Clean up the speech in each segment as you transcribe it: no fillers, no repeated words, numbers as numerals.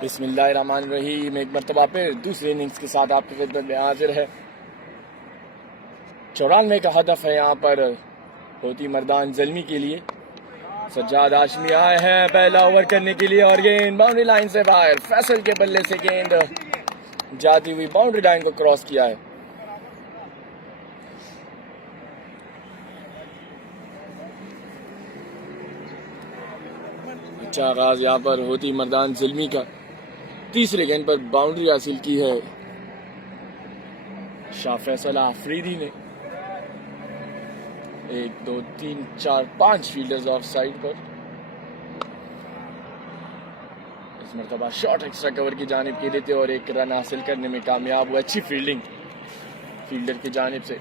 बिस्मिल्लाहिर्रहमानिर्रहीम। एक मरतबा फिर दूसरी इनिंग्स के साथ आपकी खिदमत में हाजिर है। 94 का हदफ है यहाँ पर होती मर्दान ज़ल्मी के लिए। सज्जाद हाशमी आए हैं पहला ओवर करने के लिए और गेंद बाउंड्री लाइन से बाहर। फैसल के बल्ले से गेंद जाती हुई बाउंड्री लाइन को क्रॉस किया है। अच्छा आगाज यहाँ पर होती मर्दान ज़ल्मी का। तीसरे गेंद पर बाउंड्री हासिल की है शाह फैसल आफरीदी ने। 1 2 3 4 5 फील्डर्स ऑफ साइड पर। इस मरतबा शॉट एक्स्ट्रा कवर की जानिब के देते और एक रन हासिल करने में कामयाब हुआ। अच्छी फील्डिंग फील्डर की जानिब से।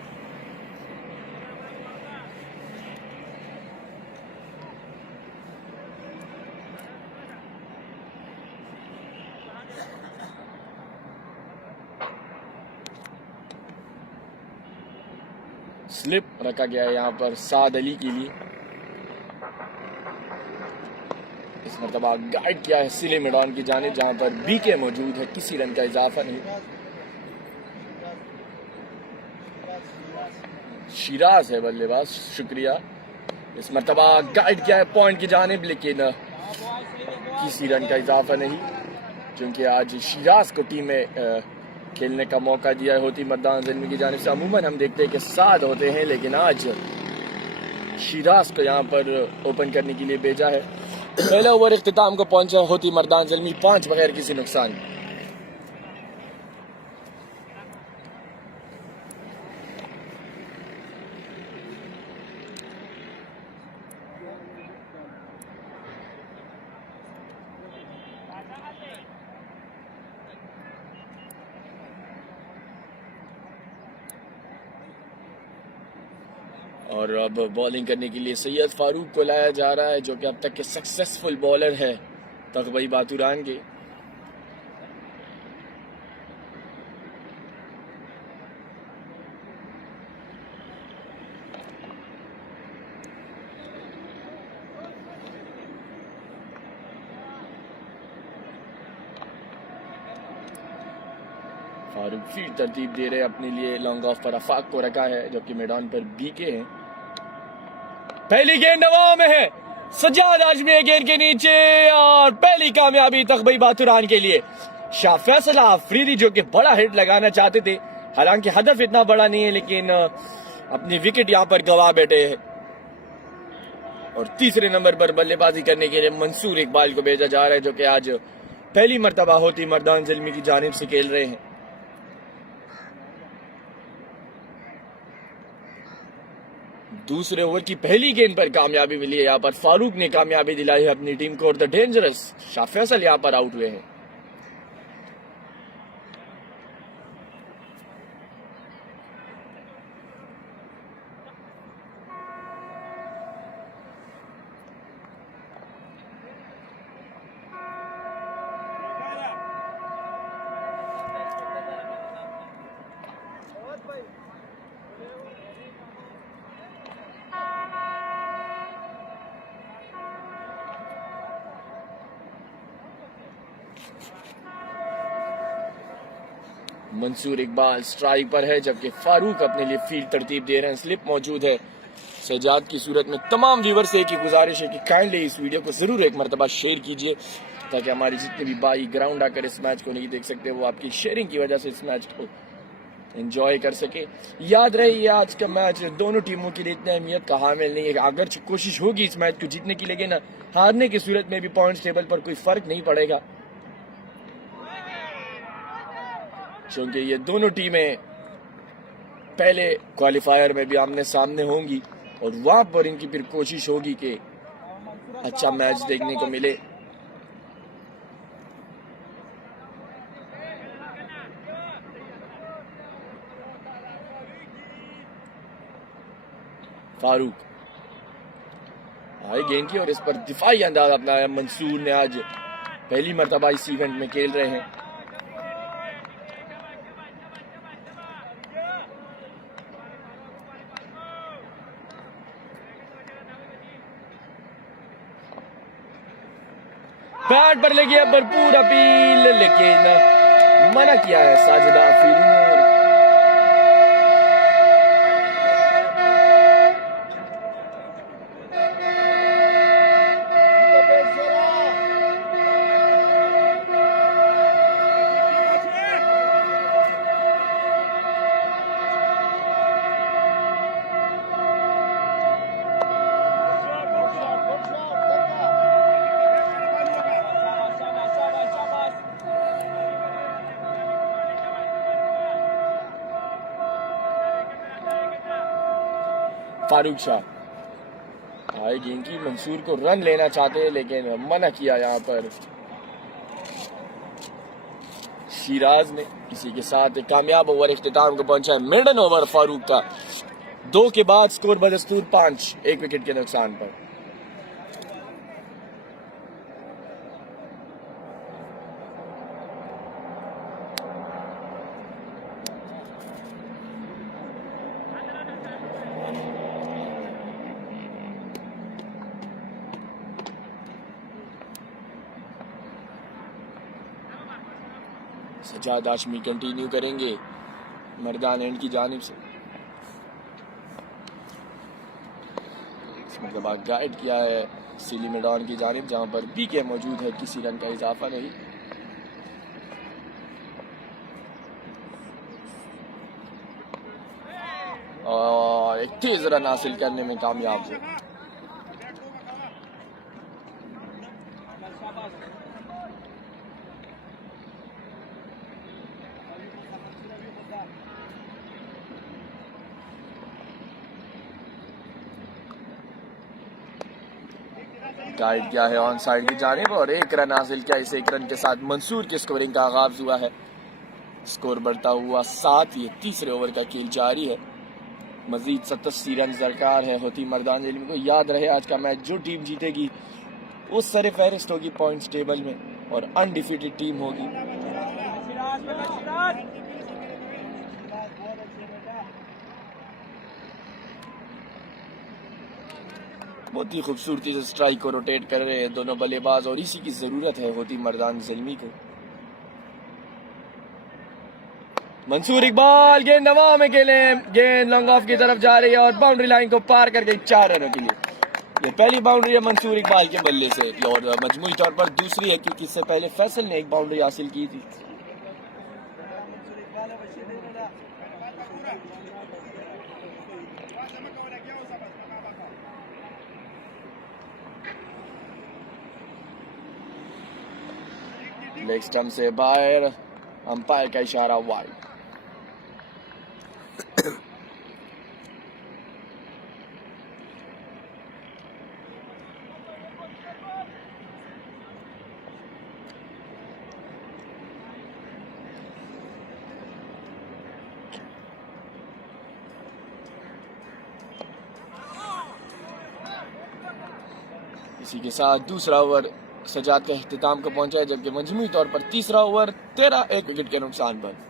स्लिप रखा गया है यहाँ पर साद अली के लिए। इस मरतबा गाइड किया है सिले मैदान की जानिब जहां पर बीके मौजूद है। किसी रन का इजाफा नहीं। शिराज है बल्लेबाज, शुक्रिया। इस मरतबा गाइड किया है पॉइंट की जानिब लेकिन किसी रन का इजाफा नहीं, क्योंकि आज शिराज को टीम में खेलने का मौका दिया होती मर्दान ज़ल्मी की जानिब से। अमूमन हम देखते हैं कि 7 होते हैं, लेकिन आज शिराज को यहाँ पर ओपन करने के लिए भेजा है। पहला ओवर इख्तिताम को पहुंचा होती मर्दान ज़ल्मी 5 बगैर किसी नुकसान। और अब बॉलिंग करने के लिए सैयद फारूक को लाया जा रहा है, जो कि अब तक के सक्सेसफुल बॉलर है तगबई बातुरान के। फारूक फील्ड तरतीब दे रहे अपने लिए। लॉन्ग ऑफ पर अफाक को रखा है, जबकि मैदान पर बीके हैं। पहली गेंद हवा में है। सज्जाद हाशमी गेंद के नीचे और पहली कामयाबी तगबई बातुरान के लिए। शाह फैसल आफरीदी जो कि बड़ा हिट लगाना चाहते थे, हालांकि हदफ इतना बड़ा नहीं है, लेकिन अपनी विकेट यहां पर गवा बैठे हैं। और तीसरे नंबर पर बल्लेबाजी करने के लिए मंसूर इकबाल को भेजा जा रहा है, जो कि आज पहली मर्तबा होती मर्दान ज़ल्मी की जानिब से खेल रहे हैं। दूसरे ओवर की पहली गेंद पर कामयाबी मिली है। यहाँ पर फारूक ने कामयाबी दिलाई है अपनी टीम को और द डेंजरस शाह फैसल यहाँ पर आउट हुए हैं। मंसूर इकबाल स्ट्राइक पर है, जबकि फारूक अपने लिए फील्ड तरतीब दे रहे हैं। स्लिप मौजूद है सज्जाद की सूरत में। तमाम व्यूवर से एक ही गुजारिश है कि काइंडली इस वीडियो को जरूर एक मरतबा शेयर कीजिए, ताकि हमारी जितने भी भाई ग्राउंड आकर इस मैच को नहीं देख सकते, वो आपकी शेयरिंग की वजह से इस मैच को एंजॉय कर सके। याद रहे ये आज का मैच दोनों टीमों के लिए इतना अहमियत का हामिल नहीं है। अगर कोशिश होगी इस मैच को जीतने की, लेकिन हारने की सूरत में भी पॉइंट्स टेबल पर कोई फर्क नहीं पड़ेगा, क्योंकि ये दोनों टीमें पहले क्वालिफायर में भी आमने सामने होंगी और वहां पर इनकी फिर कोशिश होगी कि अच्छा मैच देखने को मिले। फारूक आए गेंद की और इस पर दिफाई अंदाज अपनाया। मंसूर ने आज पहली मर्तबा इस इवेंट में खेल रहे हैं। बैट पर लगी है भरपूर अपील, लेकिन मना किया है साजिदा अफरीदी ने। फारूक शाह आएगी इनकी, मंसूर को रन लेना चाहते हैं लेकिन मना किया यहाँ पर शिराज ने। इसी के साथ एक कामयाब ओवर इख्तिताम को पहुंचा है। मिडन ओवर फारूक का, 2 के बाद स्कोर बदस्तूर 5, 1 विकेट के नुकसान पर। सजाद हाशमी कंटिन्यू करेंगे मर्दान एंड की जानिब से। मतलब गाइड किया है सिली मैदान की जानिब, जहां पर बीके मौजूद है, किसी रन का इजाफा नहीं। और एक तेज रन हासिल करने में कामयाब हुए। गाइड किया है ऑन साइड की जानिब और 1 रन हासिल किया। इस 1 रन के साथ मंसूर की स्कोरिंग का आगाज हुआ है। स्कोर बढ़ता हुआ 7। ये तीसरे ओवर का खेल जारी है। मजीद 87 रन दरकार है होती मर्दान जेल को। याद रहे आज का मैच जो टीम जीतेगी वो सरे फहरिस्त होगी पॉइंट्स टेबल में और अनडिफीटेड टीम होगी। बहुत ही खूबसूरती से स्ट्राइक को रोटेट कर रहे हैं दोनों बल्लेबाज और इसी की जरूरत है होती मर्दान ज़ल्मी को। मंसूर इकबाल गेंद हवा में खेले, गेंद लॉन्ग ऑफ की तरफ जा रही है और बाउंड्री लाइन को पार कर गई 4 रनों के लिए। ये पहली बाउंड्री है मंसूर इकबाल के बल्ले से और मजमूई तौर पर दूसरी है क्योंकि इससे पहले फैसल ने एक बाउंड्री हासिल की थी। लेग स्टंप से बाहर, अंपायर का इशारा वाइड। इसी के साथ दूसरा ओवर सजाद का इख्तिताम को पहुंचा है, जबकि मजमूई तौर पर तीसरा ओवर 13, 1 विकेट के नुकसान पर।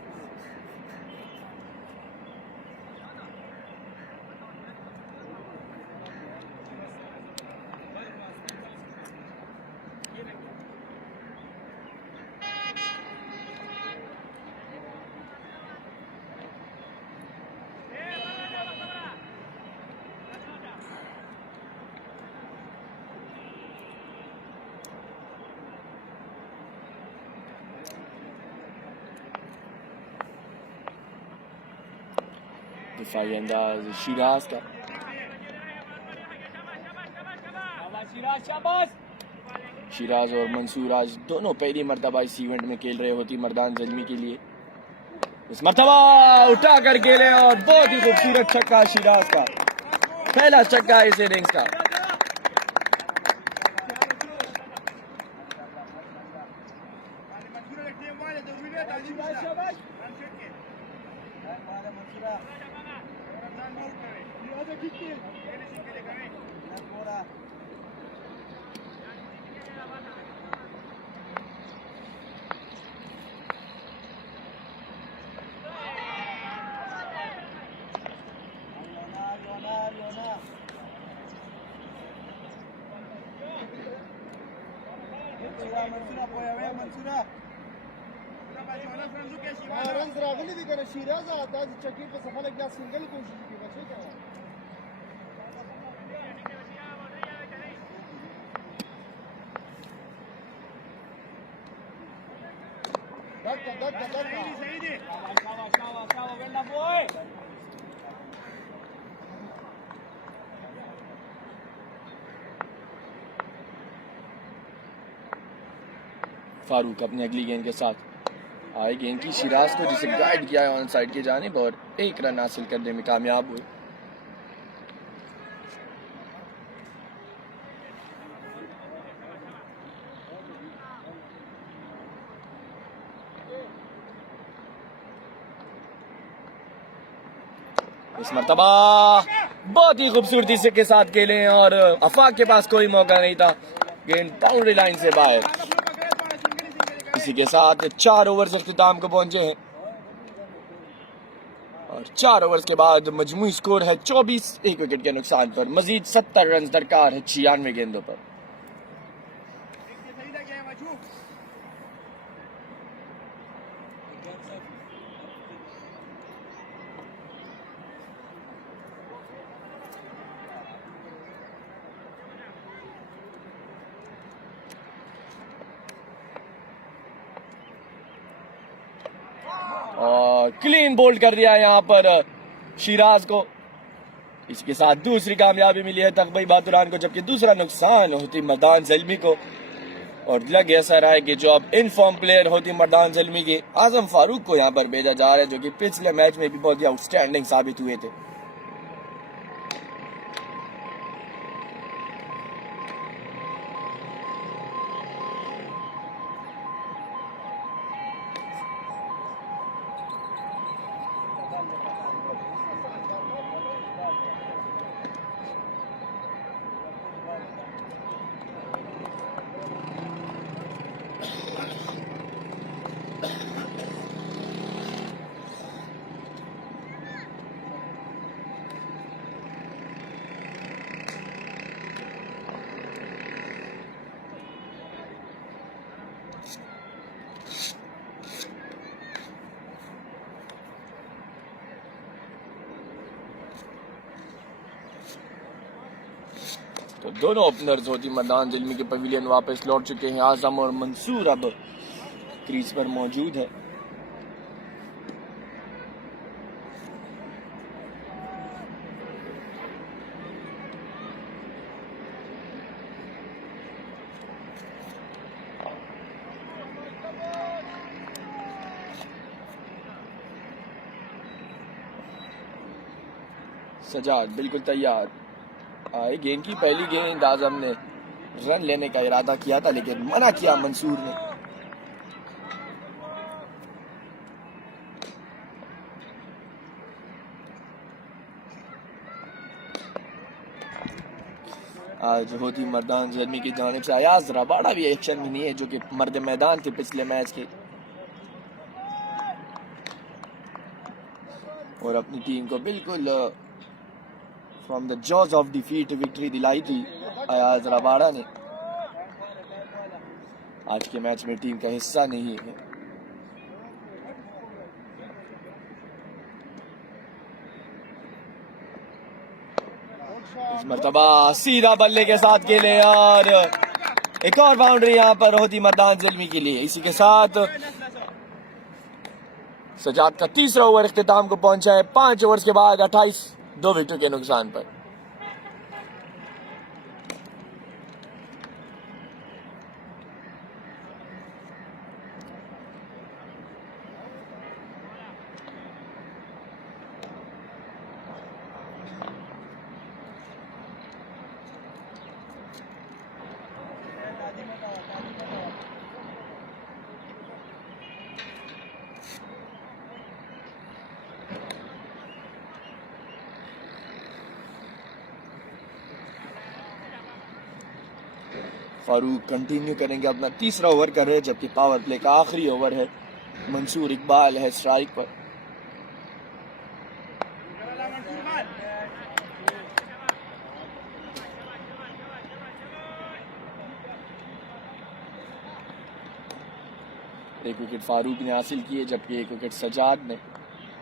दिफाई अंदाज शिराज का, शिराज और मंसूर आज दोनों पहली मर्तबा इस इवेंट में खेल रहे होती मर्दान ज़ल्मी के लिए। इस मर्तबा उठा कर खेले और बहुत ही खूबसूरत छक्का शिराज का, पहला छक्का इस इनिंग्स का। रन रागली भी करे शिराज आता चकी पे सफल एक सिंगल कोशिश की बचे क्या फारूक अपनी अगली गेंद के साथ आए गेंद की सिराज को जिसे गाइड किया है ऑन साइड की जानिब और एक रन हासिल करने में कामयाब हुए। इस मर्तबा बहुत ही खूबसूरती से के साथ खेले और अफाक के पास कोई मौका नहीं था, गेंद बाउंड्री लाइन से बाहर। इसी के साथ 4 ओवर अख्तिताम को पहुंचे हैं और 4 ओवर्स के बाद मजमूई स्कोर है 24, 1 विकेट के नुकसान पर। मजीद 70 रन दरकार है 96 गेंदों पर। और क्लीन बोल्ड कर दिया यहाँ पर शिराज को। इसके साथ दूसरी कामयाबी मिली है तकबई बातुरान को, जबकि दूसरा नुकसान होती मर्दान ज़ल्मी को। और लग ऐसा रहा है कि जो अब इनफॉर्म प्लेयर होती मर्दान ज़ल्मी के आजम फारूक को यहाँ पर भेजा जा रहा है, जो कि पिछले मैच में भी बहुत ही आउटस्टैंडिंग साबित हुए थे। तो दोनों ओपनर्स होती मर्दान ज़ल्मी के पवेलियन वापस लौट चुके हैं। आजम और मंसूर अब क्रीज पर मौजूद है। सजाद बिल्कुल तैयार। आए गेंद की पहली गेंद आजम ने रन लेने का इरादा किया था, लेकिन मना किया मंसूर ने। आज होती मर्दान ज़ल्मी की जानिब से अयाज रबाड़ा भी एक्शन में नहीं है, जो कि मर्द मैदान थे पिछले मैच के, और अपनी टीम को बिल्कुल from the jaws of defeat victory दिलाई थी अयाज रबाड़ा ने। आज के मैच में टीम का हिस्सा नहीं है। इस मर्तबा सीधा बल्ले के साथ खेले और एक और बाउंड्री यहाँ पर होती मर्दान ज़ल्मी के लिए। इसी के साथ सजाद का तीसरा ओवर इख्तिताम को पहुंचा है। 5 ओवर्स के बाद 28, 2 विकेट के नुकसान पर। फारूक कंटिन्यू करेंगे अपना तीसरा ओवर कर रहे हैं, जबकि पावर प्ले का आखिरी ओवर है। मंसूर इकबाल है स्ट्राइक पर। एक विकेट फारूक ने हासिल किए जबकि एक विकेट सजाद ने।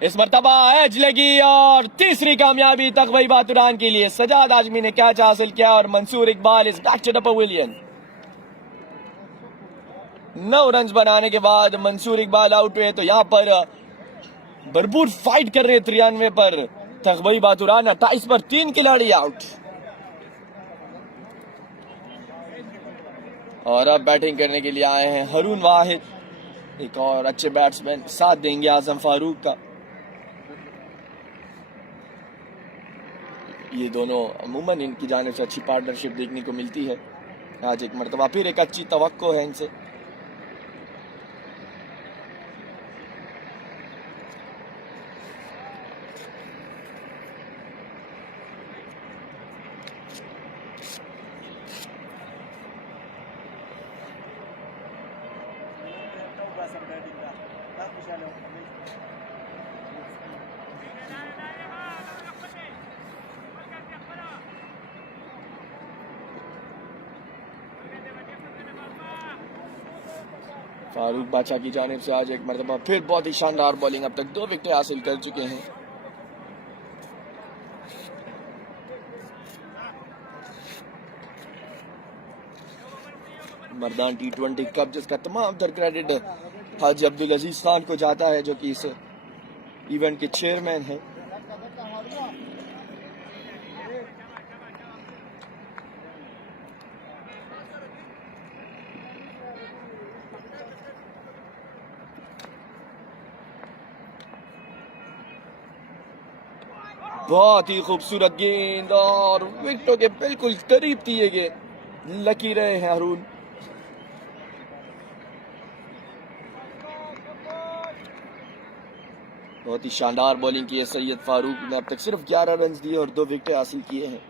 इस मर्तबा एज लगी और तीसरी कामयाबी तकबई बातुरान के लिए। सजाद आजमी ने कैच हासिल किया और Mansoor Iqbal is back to the pavilion. 9 run बनाने के बाद मंसूर इकबाल आउट हुए तो यहाँ पर भरपूर फाइट कर रहे 93 पर तकबई बातुरान। 28 पर 3 खिलाड़ी आउट और अब बैटिंग करने के लिए आए हैं हारून वाहिद, एक और अच्छे बैट्समैन साथ देंगे आजम फारूक का। ये दोनों अमूमन इनकी जानिब से अच्छी पार्टनरशिप देखने को मिलती है। आज एक मर्तबा फिर एक अच्छी तवक्को है इनसे। फारूक बादशाह की जानिब से आज एक मरतबा फिर बहुत ही शानदार बॉलिंग। अब तक 2 विकेट हासिल कर चुके हैं। मर्दान T20 कप जिसका तमाम तर क्रेडिट हाजी अब्दुल अजीज खान को जाता है, जो कि इस इवेंट के चेयरमैन हैं। बहुत ही खूबसूरत गेंद और विकेटों के बिल्कुल करीब दिए गए। लकी रहे हैं हारून। बहुत ही शानदार बॉलिंग की है सैयद फारूक ने। अब तक सिर्फ 11 रन दिए और 2 विकेट हासिल किए हैं।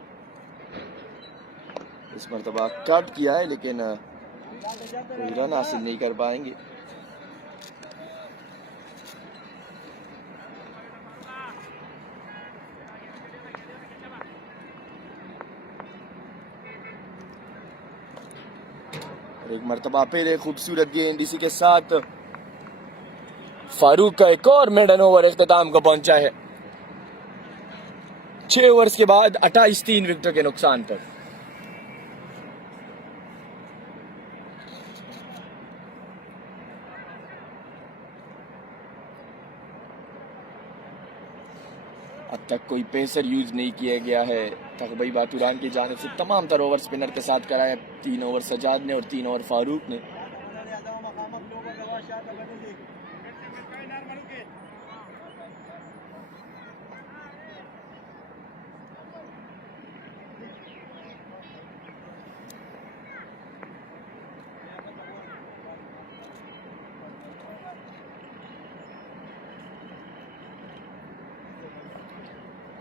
इस मरतबा कट किया है लेकिन कोई रन हासिल नहीं कर पाएंगे। एक मरतबा फिर एक खूबसूरत गेंद। इसी के साथ फारूक का एक और मेडन ओवर इख्तिताम को पहुंचा है। 6 ओवर्स के बाद 28 3 विकेटों के नुकसान पर। अब तक कोई पेसर यूज नहीं किया गया है तकबई बातुरान की जानिब से। तमाम तर ओवर स्पिनर के साथ कराया। 3 ओवर सजाद ने और 3 ओवर फारूक ने।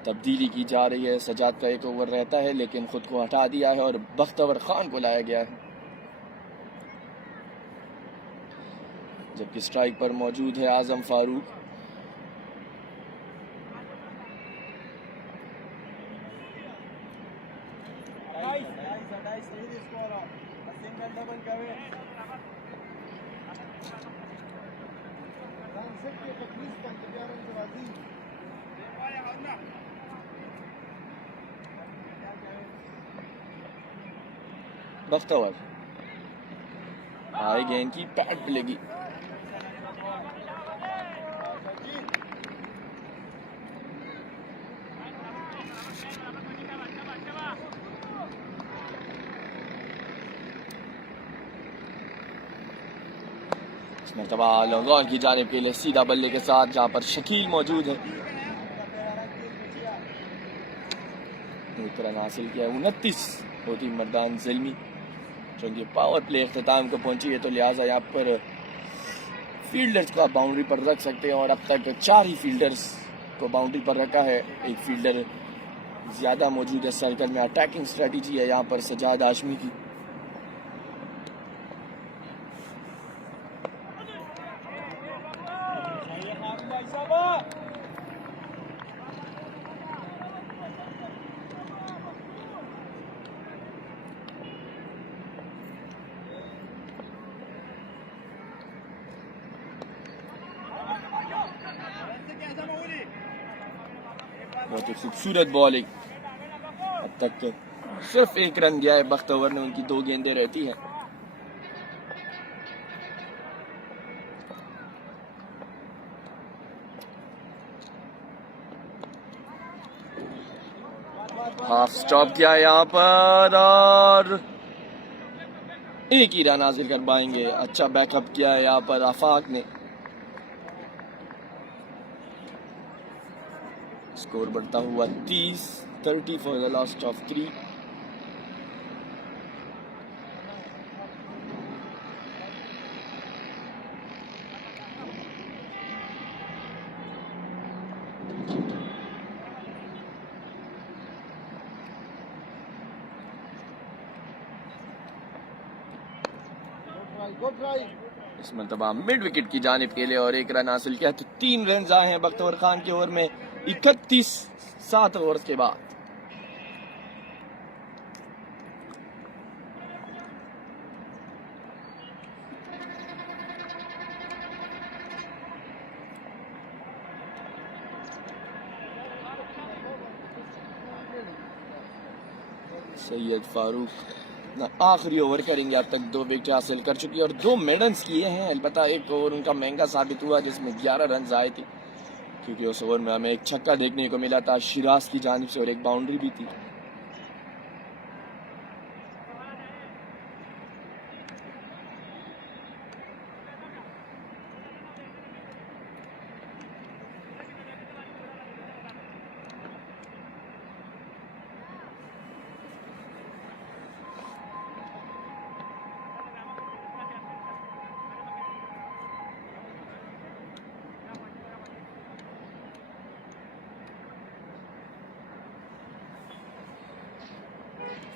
तब्दीली की जा रही है। सजाद का 1 ओवर रहता है लेकिन खुद को हटा दिया है और बख्तवर खान को लाया गया है, जबकि स्ट्राइक पर मौजूद है आजम फारूक। बख्तवर आए गेंद की पैड मिलेगी। इस मरतबा लॉन्ग ऑन की जानिब के लिए सीधा बल्ले के साथ, जहां पर शकील मौजूद है। एक रन हासिल किया। 29 होती मर्दान ज़िल्मी। चूँकि पावर प्ले अख्तिताम को पहुंची है तो लिहाजा यहाँ पर फील्डर्स को आप बाउंड्री पर रख सकते हैं और अब तक 4 ही फील्डर्स को बाउंड्री पर रखा है। एक फील्डर ज़्यादा मौजूद है सर्कल में। अटैकिंग स्ट्रेटजी है यहाँ पर सजाद हाशमी की। बहुत ही खूबसूरत बॉलिंग। अब तक सिर्फ एक रन गया है बख्त ओवर ने, उनकी 2 गेंदें रहती हैं। हाफ स्टॉप किया है यहाँ पर और एक ही रन हासिल कर पाएंगे। अच्छा बैकअप किया है यहाँ पर आफाक ने। स्कोर बढ़ता हुआ 30 for the last of 3। Good try. इस मरतबा मिड विकेट की जानिब के लिए और एक रन हासिल किया, तो 3 रन आए हैं बख्तवर खान के ओवर में 31 7 ओवर के बाद। सैयद फारूक आखिरी ओवर करेंगे। अब तक 2 विकेट हासिल कर चुकी है और 2 मेडल्स किए हैं। अलबत्ता एक ओवर उनका महंगा साबित हुआ जिसमें 11 रन आए थे, क्योंकि उस ओवर में हमें एक छक्का देखने को मिला था शिराज की जानिब से और एक बाउंड्री भी थी।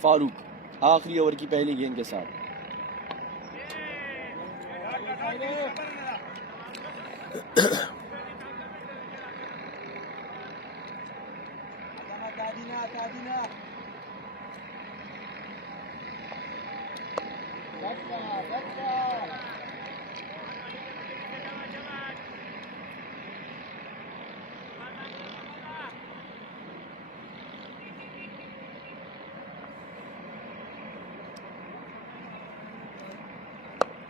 फारूक आखिरी ओवर की पहली गेंद के साथ।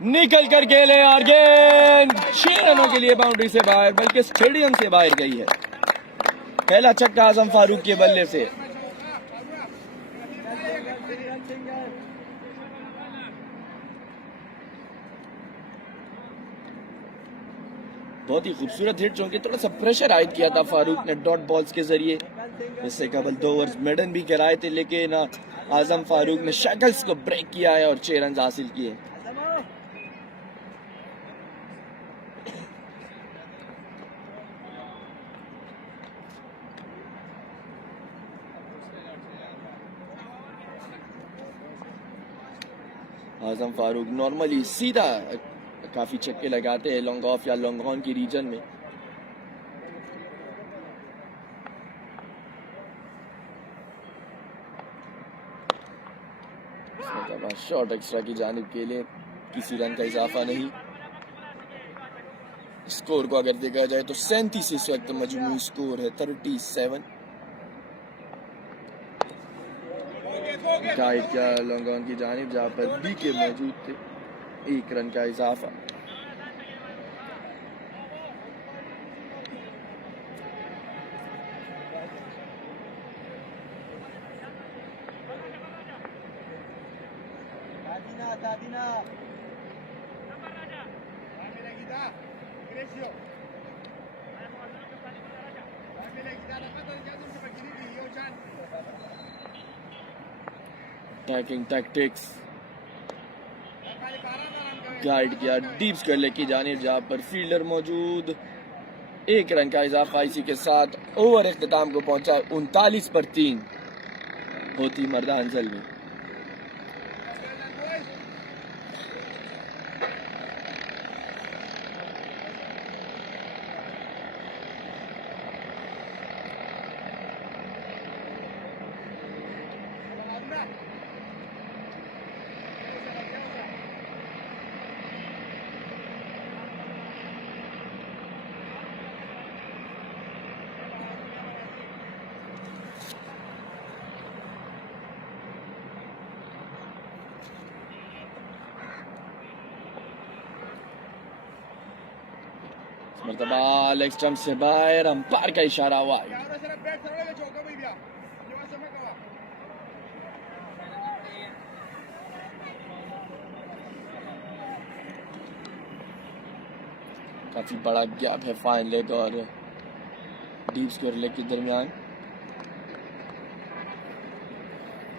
निकल कर खेले और गेंद 6 रनों के लिए बाउंड्री से बाहर, बल्कि स्टेडियम से बाहर गई है। पहला छक्का आजम फारूक के बल्ले से। बहुत ही खूबसूरत हिट, चूंकि थोड़ा सा प्रेशर आयद किया था फारूक ने डॉट बॉल्स के जरिए। इससे कबल 2 ओवर्स मेडन भी कराए थे, लेकिन आजम फारूक ने शैकल्स को ब्रेक किया है और 6 रन हासिल किए। आजम फारूक नॉर्मली सीधा काफी छक्के लगाते हैं लॉन्ग ऑफ या लॉन्ग ऑन की रीजन में। शॉट एक्स्ट्रा की जानिब के लिए किसी रन का इजाफा नहीं। स्कोर को अगर देखा जाए तो 37 इस वक्त मजमूई स्कोर है 37। गाइड क्या लॉन्ग ऑन की जानिब जहां पर बीके मौजूद थे, 1 रन का इजाफा। अटैकिंग टैक्टिक्स गाइड किया डीप स्क्वायर की जानिब जहां पर फील्डर मौजूद। 1 रन का इजाफा इसी के साथ ओवर इख्तिताम को पहुंचा 39 पर 3 होती मर्दान जल्दी। मरतबा लेग स्टंप से बाहर, अंपायर का इशारा हुआ। काफी बड़ा गैप है फाइन लेग और डीप स्क्वायर लेग के दरमियान,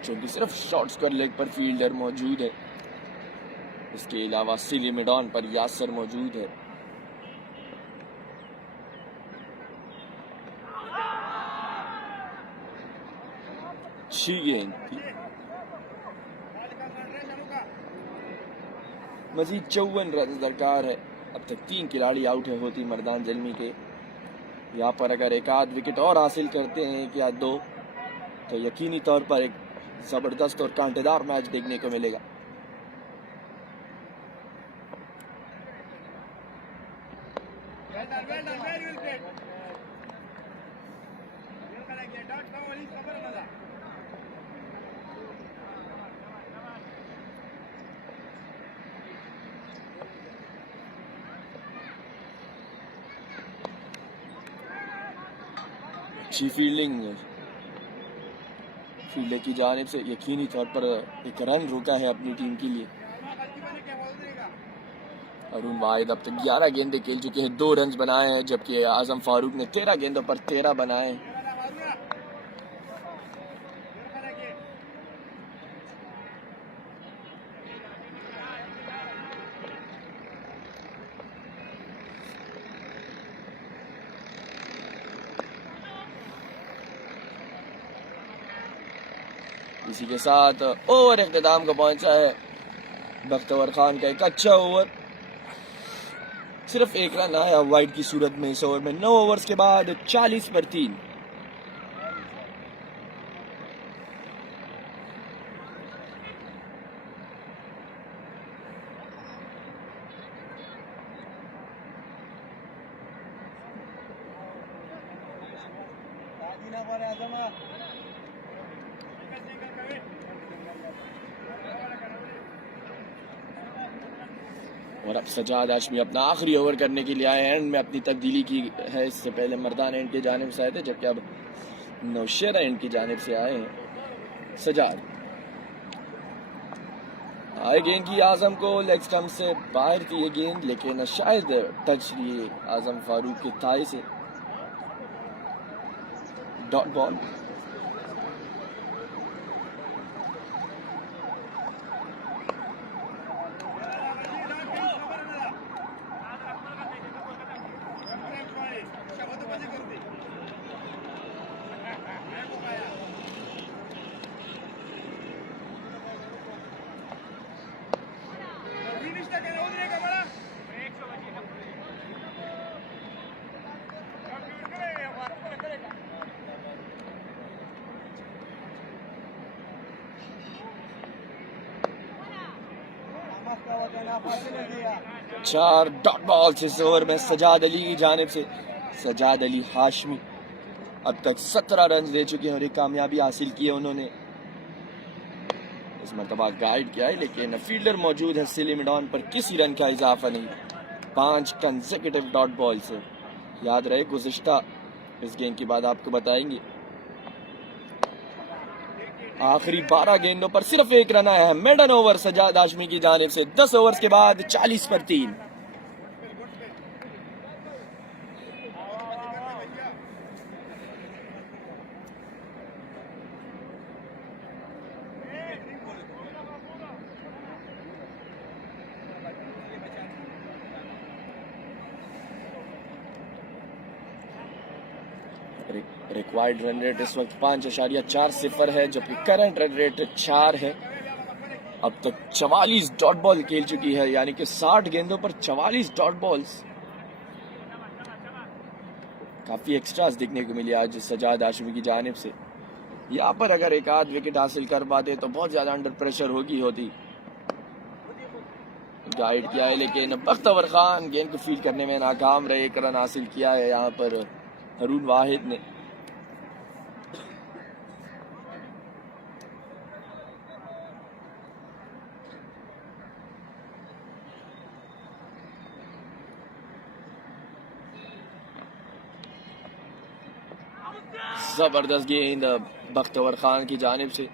जो कि सिर्फ शॉर्ट स्क्वायर लेग पर फील्डर मौजूद है। इसके अलावा सिली मिडॉन पर यासर मौजूद है। अच्छी गेंद, मजीद 54 रन दरकार है। अब तक 3 खिलाड़ी आउट है होती मर्दान जलमी के। यहाँ पर अगर एक आध विकेट और हासिल करते हैं एक या दो, तो यकीनी तौर पर एक जबरदस्त और कांटेदार मैच देखने को मिलेगा। अच्छी फील्डिंग फील्डर की जानिब से, यकीनी तौर पर एक रन रोका है अपनी टीम के लिए। अरुण वाहिद अब तक 11 गेंदें खेल चुके हैं, 2 रन बनाए हैं, जबकि आजम फारूक ने 13 गेंदों पर 13 बनाए हैं। इसी के साथ ओवर इख्तिताम को पहुंचा है। बख्तवर खान का एक अच्छा ओवर, सिर्फ 1 रन आया वाइड की सूरत में इस ओवर में। 9 ओवर्स के बाद 40 पर 3। और अब सजाद हाशमी अपना आखिरी ओवर करने के लिए आए हैं। एंड में अपनी तब्दीली की है, इससे पहले मर्दान एंड की जानिब से आए थे, जबकि अब नौशेरा एंड की जानिब से आए हैं सजाद। आए गेंद की आजम को लेग स्टंप से बाहर की ये गेंद, लेकिन शायद टच रही आजम फारूक के थाई से। Dot ball. चार डॉट बॉल्स इस ओवर में सजाद अली की जानिब से। सजाद अली हाशमी अब तक 17 रन दे चुके हैं और एक कामयाबी हासिल की है उन्होंने। इस मरतबा गाइड किया है, लेकिन फील्डर मौजूद है सिली मिडॉन पर, किसी रन का इजाफा नहीं। 5 कंसेक्यूटिव डॉट बॉल से। याद रहे गुज़िश्ता इस गेंद के बाद आपको बताएंगे। आखिरी 12 गेंदों पर सिर्फ 1 रन आया है। मेडन ओवर सजाद हाशमी की जानिब से। 10 ओवर्स के बाद 40 पर 3। रिक्वायर्ड रन रेट इस वक्त 5.40 है, जबकि करंट रन रेट 4 है। अब तक 44 डॉट बॉल खेल चुकी है, यानी कि 60 गेंदों पर 44 डॉट बॉल्स। काफी एक्स्ट्रास देखने को मिली आज सजाद हाशमी की जानिब से। यहाँ पर अगर एक आध विकेट हासिल कर पाते तो बहुत ज्यादा अंडर प्रेशर होती। गाइड किया है, लेकिन बख्तवर खान गेंद को फील्ड करने में नाकाम रहे। 1 रन हासिल किया है यहाँ पर अरुण वाहिद ने। जबरदस्त गेंद बख्तवर खान की जानिब से।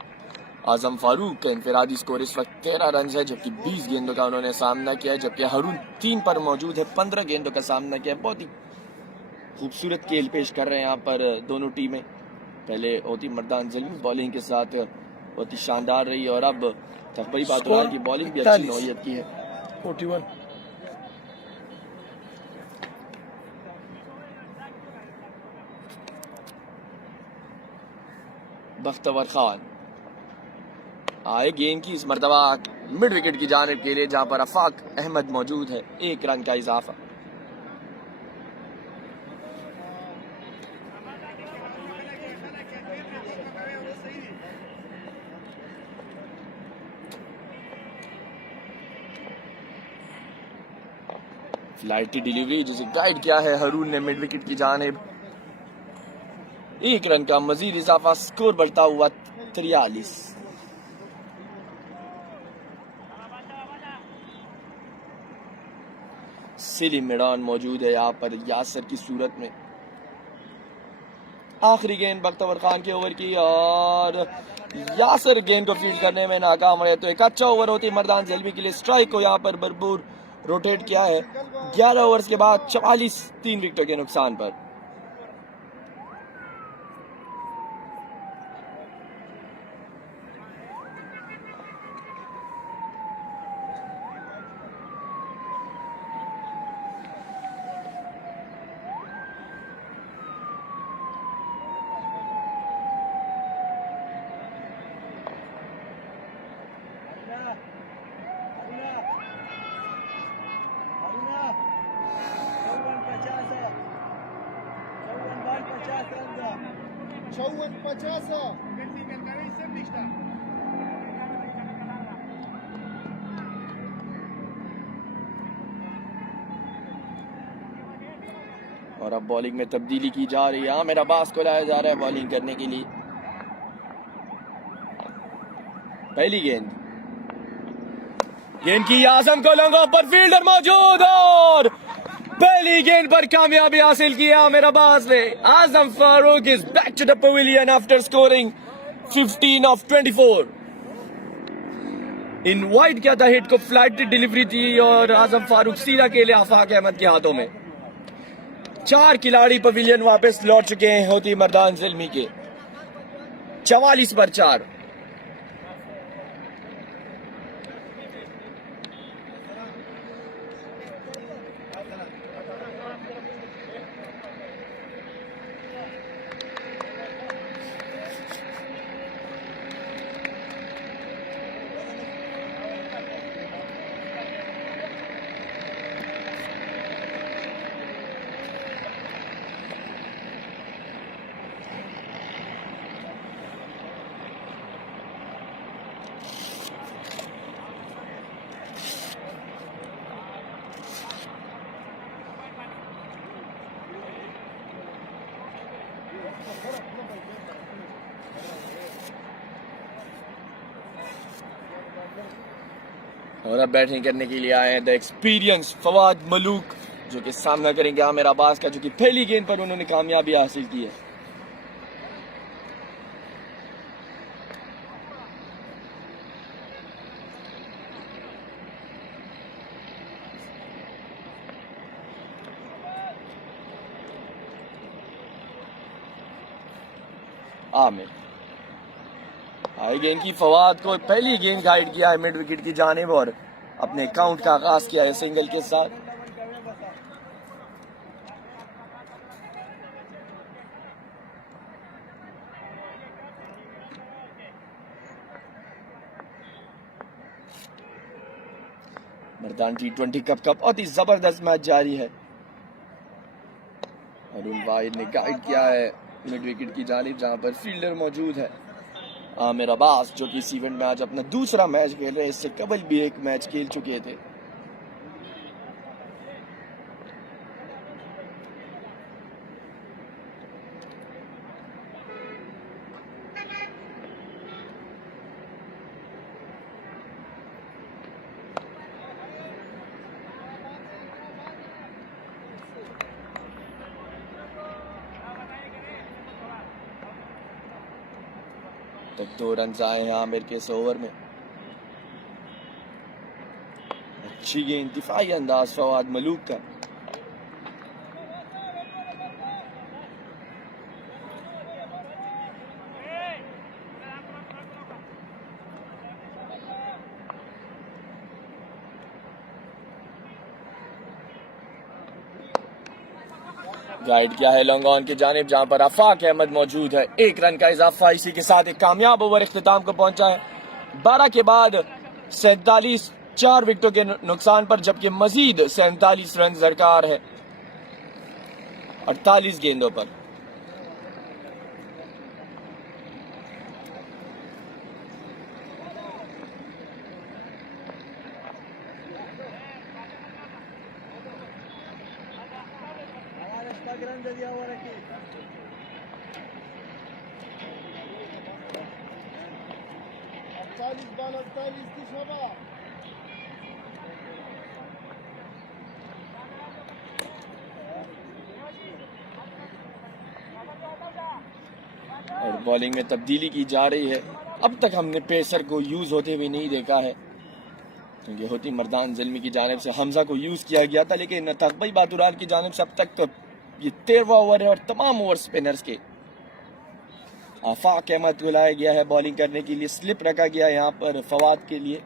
आजम फारूक का इनफरादी स्कोर इस वक्त 13 रन है, जबकि 20 गेंदों का उन्होंने सामना किया है, जबकि हारून 3 पर मौजूद है, 15 गेंदों का सामना किया है। बहुत ही खूबसूरत खेल पेश कर रहे हैं यहाँ पर दोनों टीमें। पहले होती मर्दान ज़ल्मी बॉलिंग के साथ बहुत ही शानदार रही, और अब तकबरी बातुलाल की बॉलिंग भी अच्छी नौयत की है। 41 बख्तवर खान आए गेंद की इस मरतबा मिड विकेट की जानिब के लिए, जहां पर अफाक अहमद मौजूद है। 1 रन का इजाफा। फ्लाइट की डिलीवरी जिसे गाइड किया है हारून ने मिड विकेट की जानिब। 1 रन का मजीद इजाफा, स्कोर बढ़ता हुआ 43। सिली मैदान मौजूद है यहाँ पर यासर की सूरत में। आखिरी गेंद बख्तवर खान के ओवर की, और यासर गेंद को फील्ड करने में नाकाम रहे। तो एक अच्छा ओवर होती मर्दान ज़ल्मी के लिए। स्ट्राइक को यहाँ पर भरपूर रोटेट किया है। 11 ओवर्स के बाद 44, 3 विकेटों के नुकसान पर। और अब बॉलिंग में तब्दीली की जा रही है। आमिर अब्बास को लाया जा रहा है बॉलिंग करने के लिए। पहली गेंद की आजम को लॉन्ग ऑफ पर फील्डर मौजूद, और पहली गेंद पर कामयाबी हासिल की आमिर अब्बास ने। Azam Farooq is back to the pavilion after scoring 15 of 24। In wide किया था हिट को, फ्लाइट डिलीवरी थी, और आजम फारूक सीधा खेले आफाक अहमद के हाथों में। 4 खिलाड़ी पवेलियन वापस लौट चुके हैं होती मर्दान ज़ल्मी के। 44 पर 4। और अब बैटिंग करने के लिए आए हैं द एक्सपीरियंस फवाद मलूक, जो कि सामना करेंगे आमिर अब्बास का, जो कि पहली गेंद पर उन्होंने कामयाबी हासिल की है। आमिर आई गेंद की, फवाद को पहली गेंद गाइड किया है मिड विकेट की जानिब, और अपने काउंट का आगाज किया है सिंगल के साथ। मर्दान T20 कप का बहुत ही जबरदस्त मैच जारी है। अरुण वाहिद ने गाइड किया है मिड विकेट की जानिब, जहां पर फील्डर मौजूद है आमिर अब्बास, जो कि इस इवेंट में आज अपना दूसरा मैच खेल रहे हैं। इससे कबल भी एक मैच खेल चुके थे। तक 2 रन आए हैं आमिर के इस ओवर में। अच्छी गेंद, दिफाई अंदाज फवाद मलूक का। गाइड किया है लॉन्ग ऑन की जानिब, जहां पर आफाक अहमद मौजूद है। 1 रन का इजाफा, इसी के साथ एक कामयाब ओवर इख्तिताम को पहुंचा है। 12 के बाद 47, 4 विकेटों के नुकसान पर, जबकि मजीद 47 रन दरकार है 48 गेंदों पर। और बॉलिंग में तब्दीली की जा रही है। अब तक हमने पेसर को यूज होते हुए नहीं देखा है, क्योंकि होती मर्दान ज़िल्मी की जानिब से हमजा को यूज किया गया था, लेकिन तकबई बातुरान की जानिब से अब तक तो ये 13वां ओवर है और तमाम ओवर स्पिनर्स के। आफाक अहमद को लाया गया है बॉलिंग करने के लिए, स्लिप रखा गया यहाँ पर फवाद के लिए।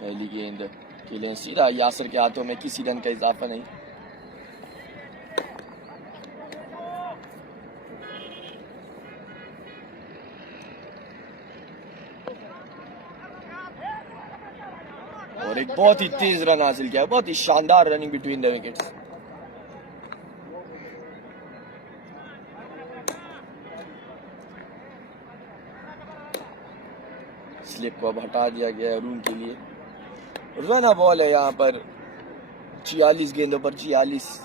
पहली गेंद के लिए सीधा यासर के हाथों में, किसी रन का इजाफा नहीं। और एक बहुत ही तेज रन हासिल किया, बहुत ही शानदार running between the wickets. Slip को अब हटा दिया गया है रूम के लिए। रोजाना बॉल है यहाँ पर, 46 गेंदों पर 46।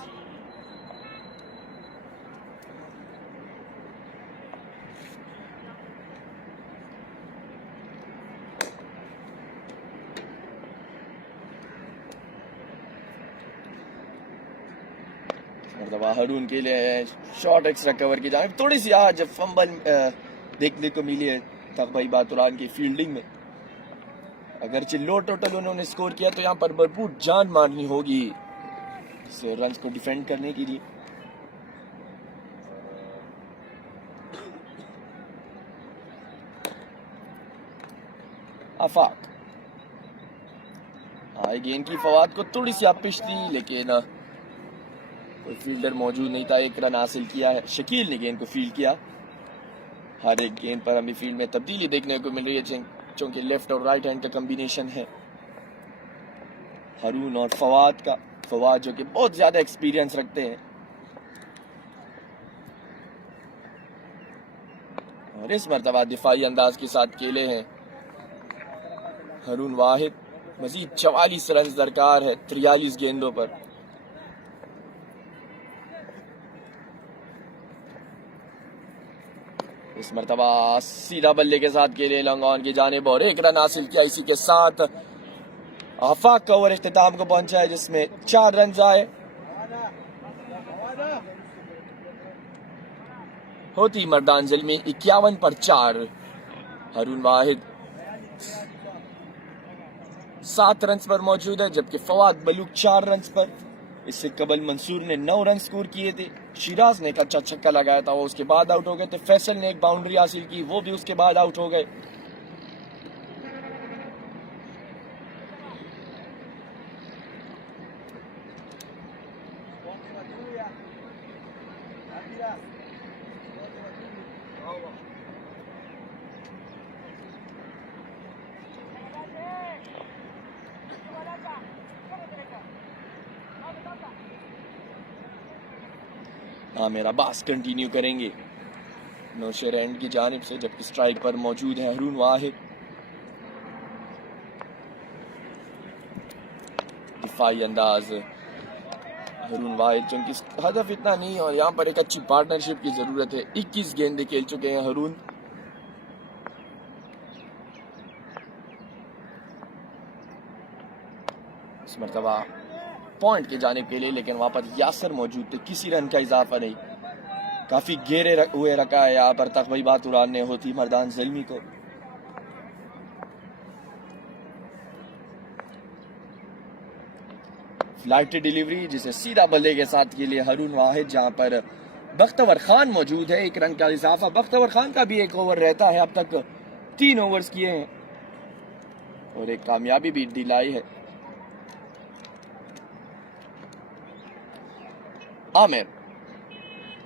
रून के लिए शॉर्ट एक्स्ट्रा कवर की जानिब। थोड़ी सी आज फंबल देखने को मिली है तकबई बातुरान की फील्डिंग में। अगरचे लो टोटल उन्होंने स्कोर किया, तो यहाँ पर भरपूर जान मारनी होगी रन को डिफेंड करने के लिए। आफाक गेंद की फवाद को थोड़ी सी आपिश थी, लेकिन कोई फील्डर मौजूद नहीं था। 1 रन हासिल किया है। शकील ने गेंद को फील्ड किया। हर एक गेंद पर हमें फील्ड में तब्दीली देखने को मिल रही है, चूंकि लेफ्ट और राइट हैंड का कॉम्बिनेशन है रून और फवाद का। फवाद जो कि बहुत ज्यादा एक्सपीरियंस रखते हैं, और इस मर्तबा दिफाई अंदाज के साथ खेले हैं रून वाहिद। मजीद 44 रन दरकार है 43 गेंदों पर। इस मर्तबा सीधा बल्ले के साथ खेले लॉन्ग ऑन की जानिब, और 1 रन हासिल किया। इसी के साथ आफाक का ओवर इख्तिताम को पहुंचा है, जिसमें 4 रन आए। होती मर्दान ज़िल्मी 51 पर 4। रून वाहिद 7 रन पर मौजूद है, जबकि फवाद मलूक 4 रन पर। इससे कबल मंसूर ने 9 रन स्कोर किए थे। शिराज ने एक अच्छा छक्का लगाया था, वो उसके बाद आउट हो गए थे। फैसल ने एक बाउंड्री हासिल की, वो भी उसके बाद आउट हो गए। मेरा बास कंटिन्यू करेंगे नौशेर एंड की जानिब से, जबकि स्ट्राइक पर मौजूद है रून वाहिद। दिफाई अंदाज रून वाहिद, चूंकि हदफ इतना नहीं, और यहाँ पर एक अच्छी पार्टनरशिप की जरूरत है। 21 गेंदें खेल चुके हैं रून। इस मर्तबा पॉइंट की जानिब के लिए, लेकिन वहां पर यासर मौजूद थे, किसी रन का इजाफा नहीं। काफी घेरे हुए रखा है यहाँ पर तकरीबात उड़ाने होती मर्दान ज़िल्मी को। फ्लाइट डिलीवरी जिसे सीधा बल्ले के साथ के लिए हारून वाहिद, जहां पर बख्तवर खान मौजूद है। 1 रन का इजाफा, बख्तवर खान का भी 1 ओवर रहता है। अब तक 3 ओवर्स किए हैं और एक कामयाबी भी दिलाई है। आमिर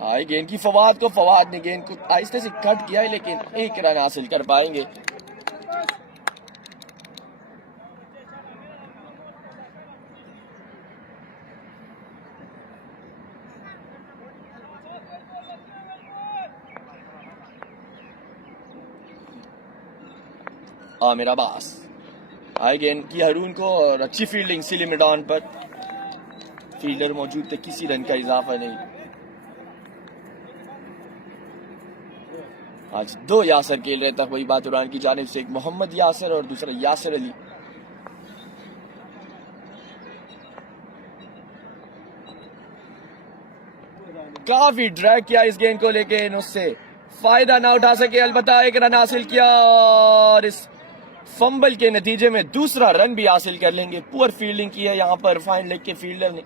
आई गेंद की फवाद को, फवाद ने गेंद को आहिस्ते से कट किया है लेकिन 1 रन हासिल कर पाएंगे। आमिर अब्बास आई गेंद की हारून को और अच्छी फील्डिंग सिली मैदान पर, फील्डर मौजूद थे, किसी रन का इजाफा नहीं। आज 2 यासर खेल रहे थे, वही बात उड़ान की जानिब से, एक मोहम्मद यासर और दूसरा यासर अली। काफी ड्रैग किया इस गेंद को लेकिन उससे फायदा ना उठा सके, अलबत्ता 1 रन हासिल किया और इस फंबल के नतीजे में दूसरा रन भी हासिल कर लेंगे। पुअर फील्डिंग की है यहाँ पर फाइन लेग के फील्डर ने।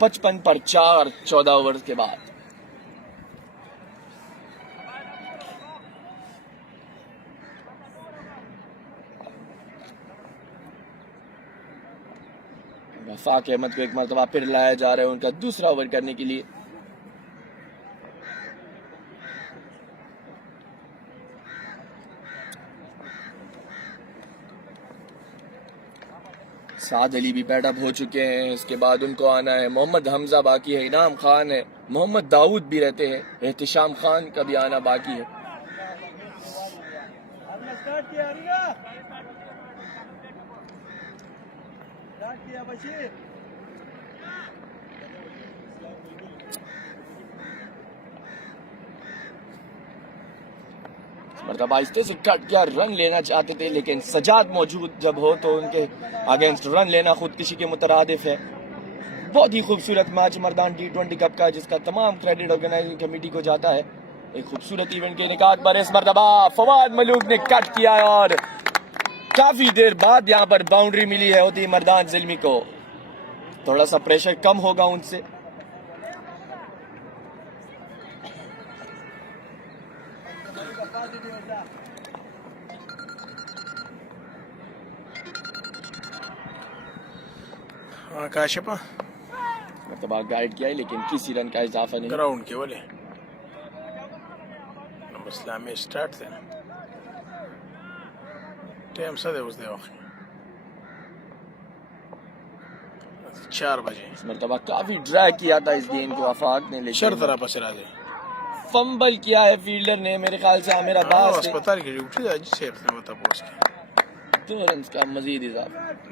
55 पर 4 14 ओवर के बाद। वफाक अहमद को एक मरतबा फिर लाया जा रहा है उनका दूसरा ओवर करने के लिए। साद अली भी पैडअप हो चुके हैं, इसके बाद उनको आना है। मोहम्मद हमजा बाकी है, इनाम खान है, मोहम्मद दाऊद भी रहते हैं, एहतिशाम खान का भी आना बाकी है। मरतबा आहिस्ते से कट किया, रन लेना चाहते थे लेकिन सजाद मौजूद जब हो तो उनके अगेंस्ट रन लेना खुदकुशी के मुतरादिफ है। बहुत ही खूबसूरत मैच मर्दान T20 कप का, जिसका तमाम क्रेडिट ऑर्गेनाइजिंग कमेटी को जाता है। एक खूबसूरत इवेंट के निकात पर इस मरतबा फवाद मलूक ने कट किया और काफी देर बाद यहाँ पर बाउंड्री मिली है होती मर्दान ज़िल्मी को। थोड़ा सा प्रेशर कम होगा उनसे। काशिपा मतलब गाइड किया है लेकिन किसी रन का इजाफा नहीं। ग्राउंड के बोले मसला में स्टार्ट थे ना टाइम सदे उस दे वक्त 4 बजे। इस मरतबा काफी ड्रैग किया था इस गेंद को आफाक ने, लेकिन शर तरह पसरा दे फंबल किया है फील्डर ने, मेरे ख्याल से आमिर अब्बास ने। अस्पताल की ड्यूटी आज से अपने बता पोस्ट 2 रन का मजीद इजाफा।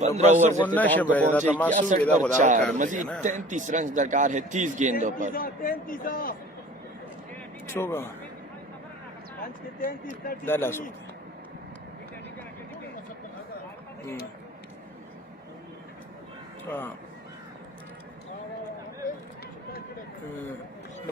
15 ओवर से इख्तिताम को पहुंचे 61 पर 4, मजीद 33 रन दरकार है 30 गेंदों पर।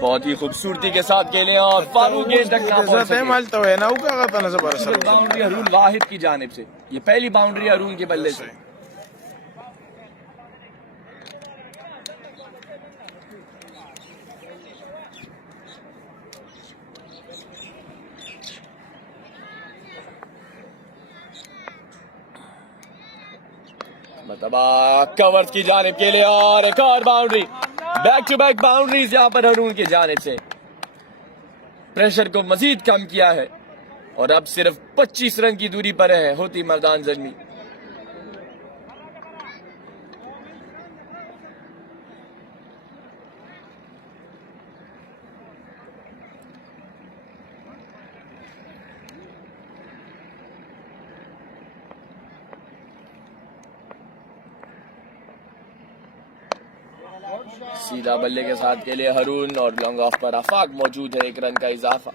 बहुत ही खूबसूरती के साथ खेले और फारूक गेंद तक ना पहुंच सके। मालता है ना उका का तना जबर सर बाउंड्री हारून वाहिद की जानिब से, ये पहली बाउंड्री हारून के बल्ले से। मतलब कवर्स की जानिब के लिए और एक और boundary, back to back boundaries यहां पर हरून की जानिब से प्रेशर को मजीद कम किया है और अब सिर्फ 25 रन की दूरी पर है होती मर्दान ज़ल्मी। सीधा बल्ले के साथ के लिए हरून और लॉन्ग ऑफ पर आफाक मौजूद है, 1 रन का इजाफा।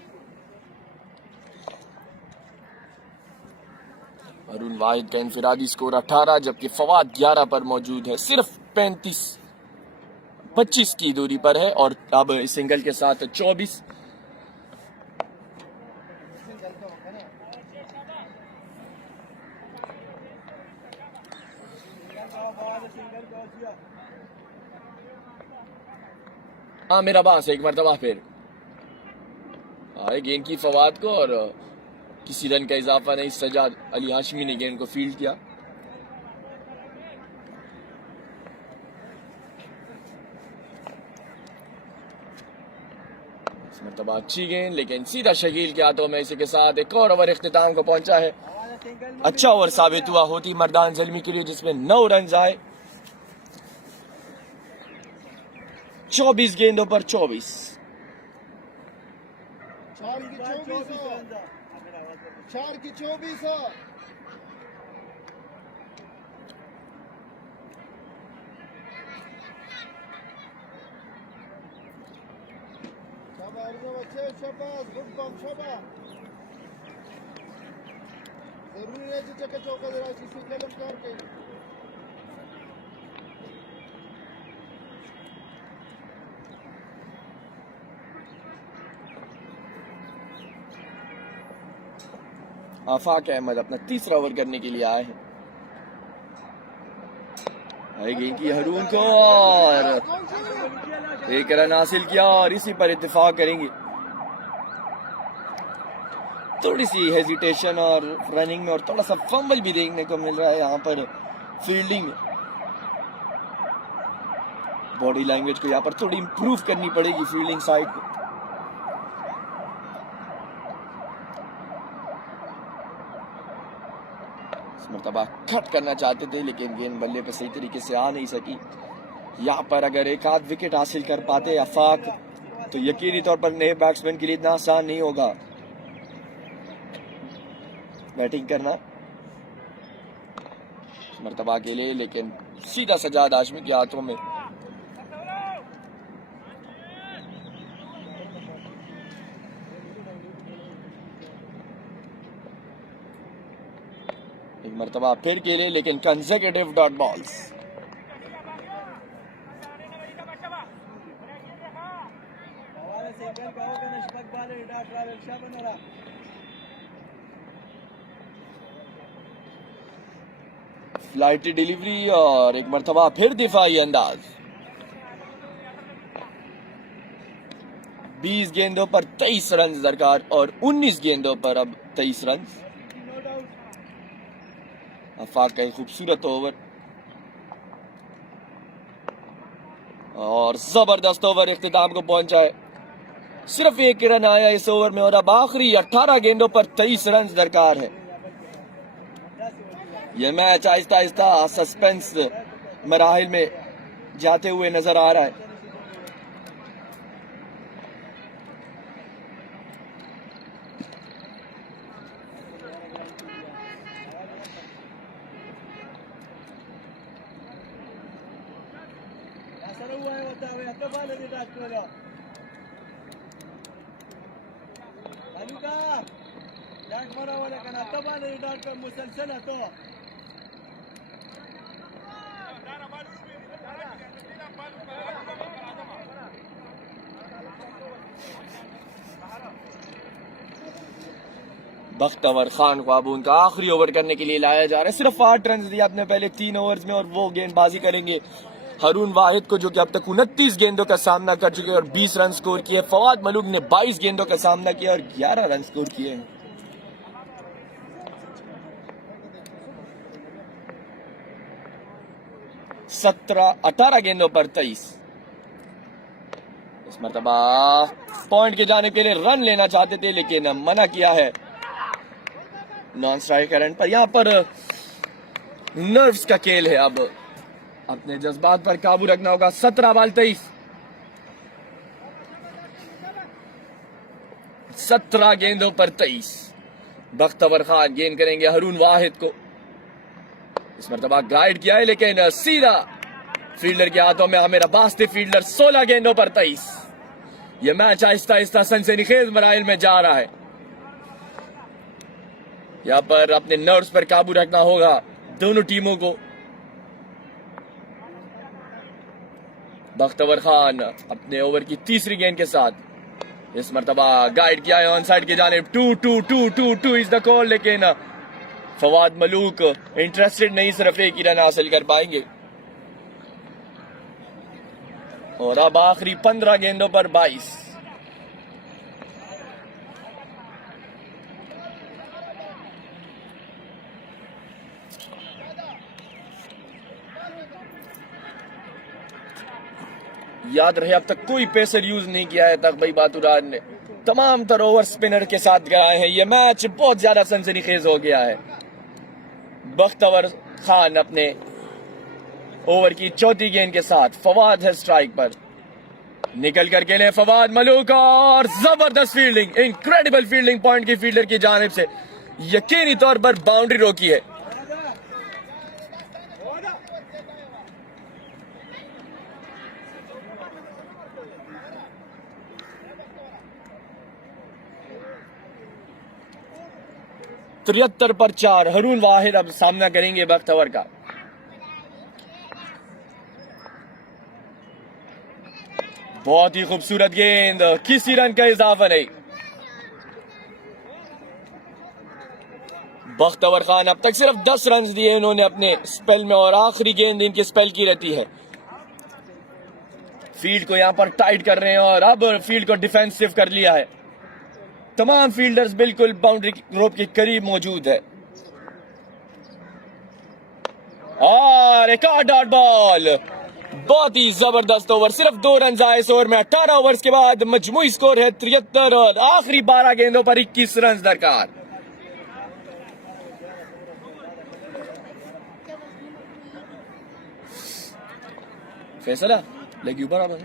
हरून वाहिद का इनफिरादी स्कोर 18 जबकि फवाद 11 पर मौजूद है, सिर्फ 25 की दूरी पर है और अब सिंगल के साथ 24। आमिर अब्बास एक मरतबा फिर आए गेंद की फवाद को और किसी रन का इजाफा नहीं। सजाद अली हाशमी ने गेंद को फील्ड किया। इस मरतबा अच्छी गेंद लेकिन सीधा शकील के हाथों में। इसी के साथ एक और ओवर इख्तिताम को पहुंचा है। अच्छा ओवर साबित हुआ होती मर्दान ज़ल्मी के लिए जिसमें 9 रन आए। 24 गेंदों पर 24। 4 की 24। बच्चे शाबाश, गुड बम शाबाश। जरूरी है कि चक्के चौका जरा किसी कलम करके आफाक अहमद अपना तीसरा ओवर करने के लिए आए हैं। गेंद की हरून को और 1 रन हासिल किया और इसी पर इत्तेफाक करेंगे। थोड़ी सी हेजिटेशन और रनिंग में और थोड़ा सा फंबल भी देखने को मिल रहा है यहाँ पर फील्डिंग में। बॉडी लैंग्वेज को यहाँ पर थोड़ी इंप्रूव करनी पड़ेगी फील्डिंग साइड को। मरतबा कट करना चाहते थे लेकिन गेंद बल्ले पे सही तरीके से आ नहीं सकी। यहाँ पर अगर एक आध विकेट हासिल कर पाते आफाक तो यकीनी तौर पर नए बैट्समैन के लिए इतना आसान नहीं होगा बैटिंग करना मरतबा के लिए। लेकिन सीधा सजाद हाशमी के हाथों में। एक मरतबा फिर के लिए लेकिन consecutive dot balls. Flighty delivery और एक मरतबा फिर दिफाई अंदाज। 20 गेंदों पर 23 रन दरकार और 19 गेंदों पर अब 23 रन। आफाक का एक खूबसूरत ओवर और जबरदस्त ओवर इख्तिताम को पहुंचा है। सिर्फ 1 रन आया इस ओवर में और अब आखिरी 18 गेंदों पर 23 रन दरकार है। यह मैच आहिस्ता आहिस्ता सस्पेंस मराहिल में जाते हुए नजर आ रहा है। बख्तवर खान ख्वाबून का आखिरी ओवर करने के लिए लाया जा रहा है। सिर्फ 8 रन दिया आपने पहले 3 ओवर्स में और वो गेंदबाजी करेंगे हरून वाहिद को जो कि अब तक 29 गेंदों का सामना कर चुके हैं और 20 रन स्कोर किए। फवाद मलूक ने 22 गेंदों का सामना किया और 11 रन स्कोर किए हैं। 18 गेंदों पर 23। इस मरतबा पॉइंट के जाने के लिए रन लेना चाहते थे लेकिन मना किया है नॉन स्ट्राइक रन पर। यहां पर नर्व्स का खेल है, अब अपने जज्बात पर काबू रखना होगा। 17 बॉल 23, 17 गेंदों पर 23। बख्तवर खान गेंद करेंगे रून वाहिद को। इस मरतबा गाइड किया है लेकिन सीधा फील्डर के हाथों में। आमिर अब्बास थे फील्डर। 16 गेंदों पर 23। यह मैच आहिस्ता आहिस्ता सनसनीखेज मराइल में जा रहा है। यहां पर अपने नर्व्स पर काबू रखना होगा दोनों टीमों को। बख्तवर खान अपने ओवर की तीसरी गेंद के साथ इस मरतबा गाइड किया है ऑन साइड की जानिब। 2 इज द कॉल, लेकिन फवाद मलूक इंटरेस्टेड नहीं, सिर्फ एक ही रन हासिल कर पाएंगे। और अब आखिरी 15 गेंदों पर 22। याद रहे अब तक कोई पेसर यूज नहीं किया है तकबई बातुरान ने। तमाम तर ओवर स्पिनर के साथ कराए हैं। यह मैच बहुत ज्यादा सनसनीखेज हो गया है। बख्तवर खान अपने ओवर की चौथी गेंद के साथ। फवाद है स्ट्राइक पर। निकल कर खेले फवाद मलूक और जबरदस्त फील्डिंग, इनक्रेडिबल फील्डिंग पॉइंट की फील्डर की जानिब से। यकीनी तौर पर बाउंड्री रोकी है। तिहत्तर पर 4। रून वाहिद अब सामना करेंगे बख्तवर का। बहुत ही खूबसूरत गेंद, किसी रन का इजाफा नहीं। बख्तवर खान अब तक सिर्फ 10 रन दिए इन्होंने अपने स्पेल में और आखिरी गेंद इनकी स्पेल की रहती है। फील्ड को यहां पर टाइट कर रहे हैं और अब फील्ड को डिफेंसिव कर लिया है। तमाम फील्डर्स बिल्कुल बाउंड्री रोप के करीब मौजूद है। और एक और डॉट बॉल। बहुत ही जबरदस्त ओवर। सिर्फ 2 रन आए इस ओवर में। 18 ओवर्स के बाद मजमूई स्कोर है 73 और आखिरी 12 गेंदों पर 21 रन दरकार। फैसला लगी ऊपर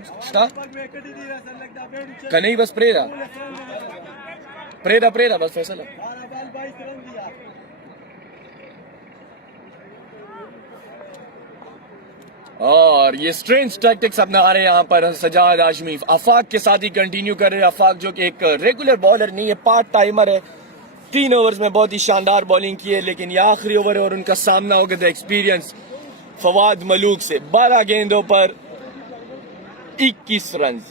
का नहीं, बस प्रेरा बस फैसला। और ये स्ट्रेंज टैक्टिक्स अपना रहे यहाँ पर सजाद हाशमी। आफाक के साथ ही कंटिन्यू कर रहे हैं। आफाक जो कि एक रेगुलर बॉलर नहीं है, पार्ट टाइमर है। 3 ओवर्स में बहुत ही शानदार बॉलिंग की है, लेकिन ये आखिरी ओवर है और उनका सामना होगा द एक्सपीरियंस फवाद मलूक से। 12 गेंदों पर 21 रन।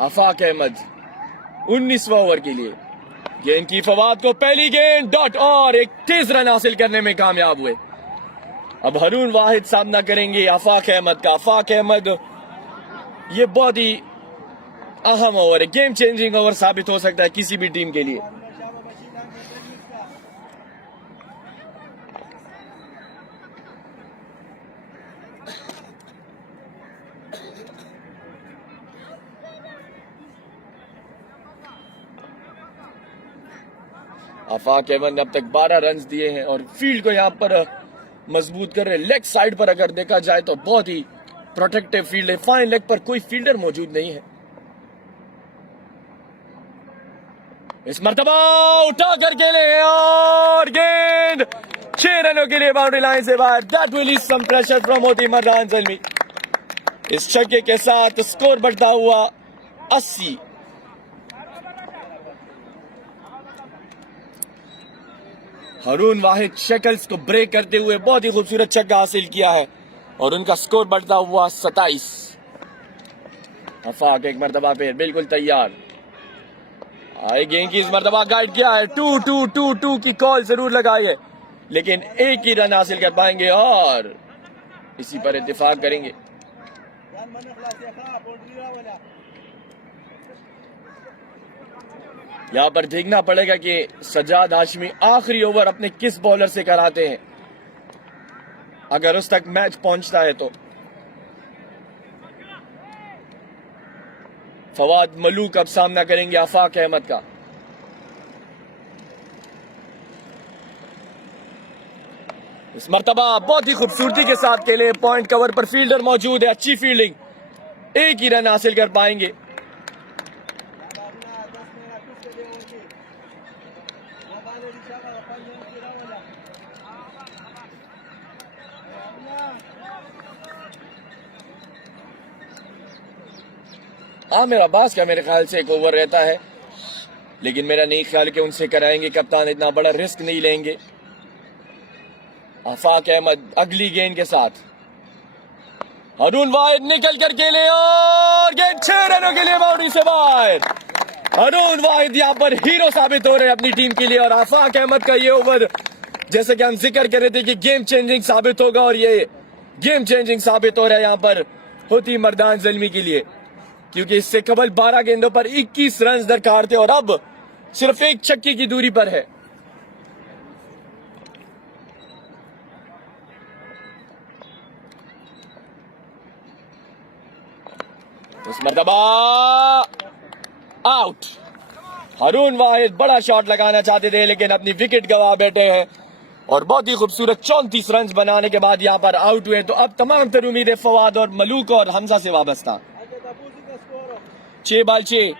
आफाक अहमद 19वां ओवर के लिए। गेंद की फवाद को पहली गेंद डॉट और एक तेज रन हासिल करने में कामयाब हुए। अब रून वाहिद सामना करेंगे आफाक अहमद का। आफाक अहमद ये बहुत ही अहम ओवर है, गेम चेंजिंग ओवर साबित हो सकता है किसी भी टीम के लिए। आफाक अहमद ने अब तक 12 रन दिए हैं और फील्ड को यहां पर मजबूत कर रहे। लेग साइड पर अगर देखा जाए तो बहुत ही प्रोटेक्टिव फील्ड है। फाइन लेग पर कोई फील्डर मौजूद नहीं है। इस मर्तबा उठा कर खेले और गेंद 6 रनों के लिए बाउंड्री लाइन से बाहर। That will ease some pressure from मोतीमर रान जलमी। इस छक्के के साथ स्कोर बढ़ता हुआ 80। रून वाहिद शेकल्स को ब्रेक करते हुए बहुत ही खूबसूरत छक्का हासिल किया है और उनका स्कोर बढ़ता हुआ 27। आफाक एक मरतबा फिर बिल्कुल तैयार। आए गेंद की इस मरतबा गाइड किया है, 2-2-2-2 की कॉल जरूर लगाई है, लेकिन एक ही रन हासिल कर पाएंगे और इसी पर इत्तेफाक करेंगे। यहां पर देखना पड़ेगा कि सज्जाद हाशमी आखिरी ओवर अपने किस बॉलर से कराते हैं, अगर उस तक मैच पहुंचता है तो। फवाद मलूक अब सामना करेंगे आफाक अहमद का। इस मर्तबा बहुत ही खूबसूरती के साथ खेले, पॉइंट कवर पर फील्डर मौजूद है, अच्छी फील्डिंग, एक ही रन हासिल कर पाएंगे। आमिर अब्बास का मेरे ख्याल से एक ओवर रहता है, लेकिन मेरा नहीं ख्याल कि उनसे कराएंगे, कप्तान इतना बड़ा रिस्क नहीं लेंगे। आफाक अहमद अगली गेंद के साथ, हारून वाहिद निकल कर खेले और गेंद 6 रनों के लिए बाउंड्री से बाहर। हारून वाहिद यहां पर हीरो साबित हो रहे हैं अपनी टीम के लिए, और आफाक अहमद का ये ओवर जैसे कि हम जिक्र कर रहे थे कि गेम चेंजिंग साबित होगा, और ये गेम चेंजिंग साबित हो रहा है यहां पर होती मर्दान ज़ल्मी के लिए, क्योंकि इससे कबल 12 गेंदों पर 21 रन दरकार थे और अब सिर्फ एक छक्के की दूरी पर है। इस मर्तबा आउट। हारून वाहिद बड़ा शॉट लगाना चाहते थे, लेकिन अपनी विकेट गंवा बैठे हैं और बहुत ही खूबसूरत 34 रन बनाने के बाद यहां पर आउट हुए। तो अब तमाम तर उम्मीदें फवाद और मलूक और हमजा से वाबस्ता। 6 बॉल 6।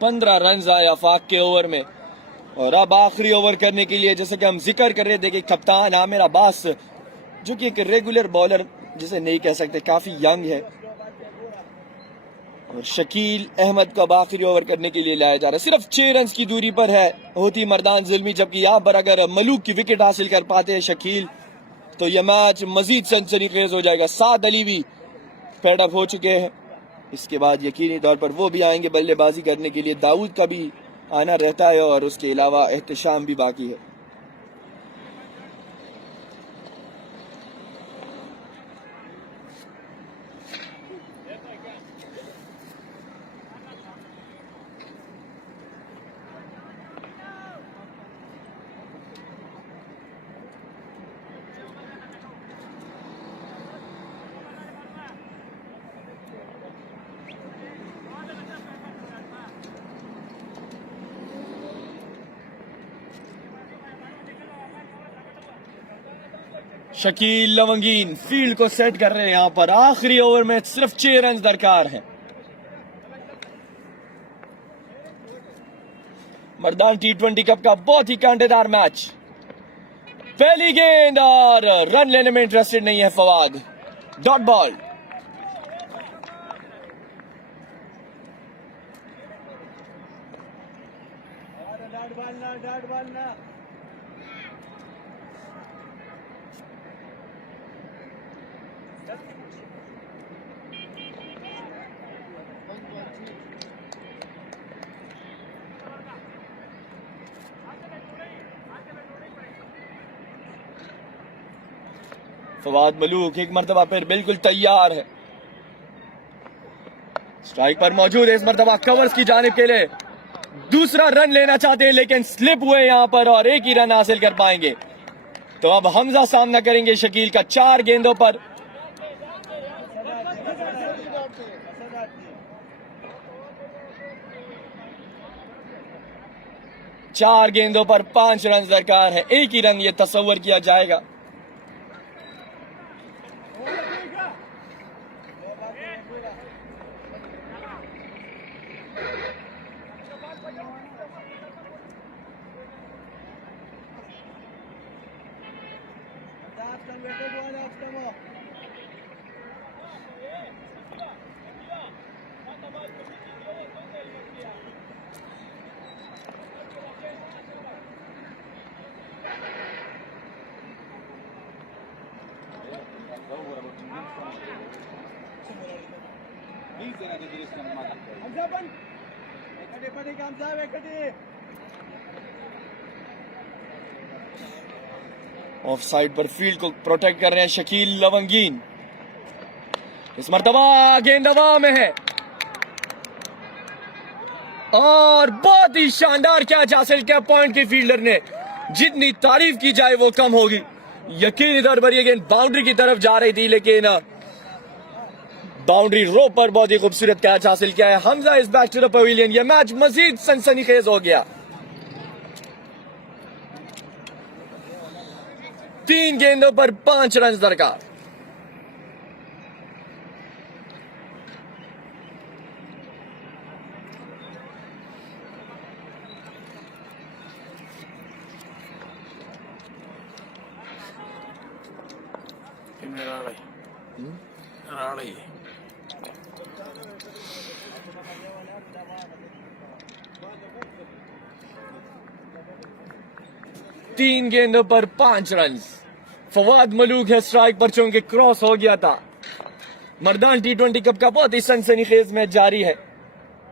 पंद्रह रन आए आफाक के ओवर में, और अब आखिरी ओवर करने के लिए जैसे कि हम जिक्र कर रहे थे कि कप्तान आमिर अब्बास, जो कि एक रेगुलर बॉलर जिसे नहीं कह सकते, काफी यंग है, और शकील अहमद को अब आखिरी ओवर करने के लिए लाया जा रहा है। सिर्फ 6 रन की दूरी पर है होती मर्दान ज़ुल्मी, जबकि यहाँ पर अगर मलूक की विकेट हासिल कर पाते हैं शकील, तो यह मैच मजीद सनसनी खेज हो जाएगा। 7 अली भी पैडअप हो चुके हैं, इसके बाद यकीनी तौर पर वो भी आएंगे बल्लेबाजी करने के लिए। दाऊद का भी आना रहता है और उसके अलावा एहतशाम भी बाकी है। शकील लवंगीन फील्ड को सेट कर रहे हैं यहां पर। आखिरी ओवर में सिर्फ 6 रन दरकार हैं। मर्दान T20 कप का बहुत ही कांटेदार मैच। पहली गेंद और रन लेने में इंटरेस्टेड नहीं है फवाद। Dot ball. फवाद मलूक एक मरतबा फिर बिल्कुल तैयार है। स्ट्राइक पर मौजूद है, इस मरतबा कवर्स की जानिब के लिए दूसरा रन लेना चाहते हैं लेकिन स्लिप हुए यहां पर और एक ही रन हासिल कर पाएंगे। तो अब हमजा सामना करेंगे शकील का 4 गेंदों पर। चार गेंदों पर 5 रन दरकार है, एक ही रन ये तस्वर किया जाएगा। ऑफ साइड पर फील्ड को प्रोटेक्ट कर रहे हैं शकील लवंगीन। इस मरतबा गेंद हवा में है और बहुत ही शानदार कैच हासिल किया पॉइंट के फील्डर ने। जितनी तारीफ की जाए वो कम होगी। यकीनी तौर पर ये गेंद बाउंड्री की तरफ जा रही थी लेकिन बाउंड्री रो पर बहुत ही खूबसूरत कैच हासिल किया है। Hamza is back to the pavilion. यह मैच मजीद सनसनीखेज हो गया। 3 गेंदों पर 5 रन दरकार। तीन गेंदों पर 5 रन। फवाद मलूक है स्ट्राइक पर, चूंकि क्रॉस हो गया था। मर्दान टी20 कप का बहुत ही सनसनीखेज मैच जारी है।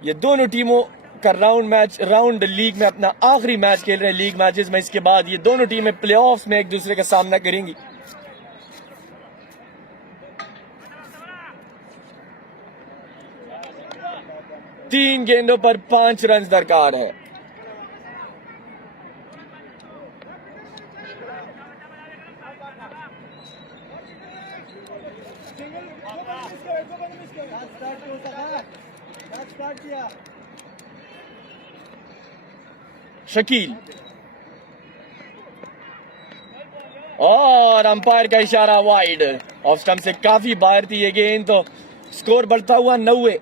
ये दोनों टीमों का राउंड लीग में अपना आखिरी मैच खेल रहे हैं लीग मैचेस में। इसके बाद ये दोनों टीमें प्लेऑफ्स में एक दूसरे का सामना करेंगी। तीन गेंदों पर 5 रन दरकार है। शकील और अंपायर का इशारा वाइड। ऑफ स्टंप से काफी बाहर थी ये गेंद, तो स्कोर बढ़ता हुआ 90।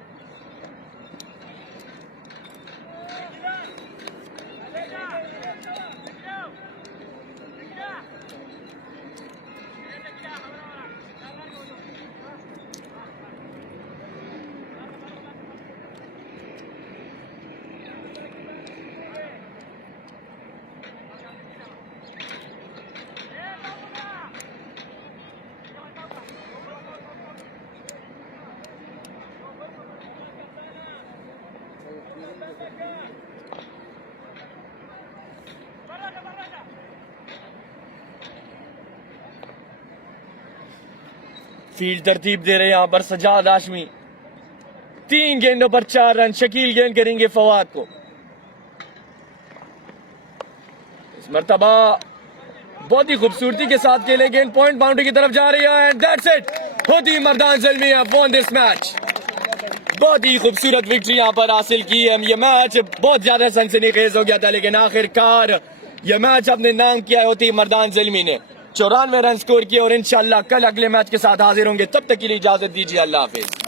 फील्ड तरतीब दे रहे यहां पर सजाद हाशमी। 3 गेंदों पर 4 रन। शकील गेंद करेंगे फवाद को। इस मरतबा बहुत ही खूबसूरती के साथ खेले गेंद पॉइंट बाउंड्री की तरफ जा रही है। And that's it. Hoti Mardan Zalmi have won this match. बहुत ही खूबसूरत विक्ट्री यहां पर हासिल की है। यह मैच बहुत ज्यादा सनसनीखेज हो गया था लेकिन आखिरकार यह मैच अपने नाम किया होती मर्दान ज़ल्मी ने। 94 रन स्कोर किए और इंशाल्लाह कल अगले मैच के साथ हाजिर होंगे। तब तक के लिए इजाजत दीजिए। अल्लाह हाफिज।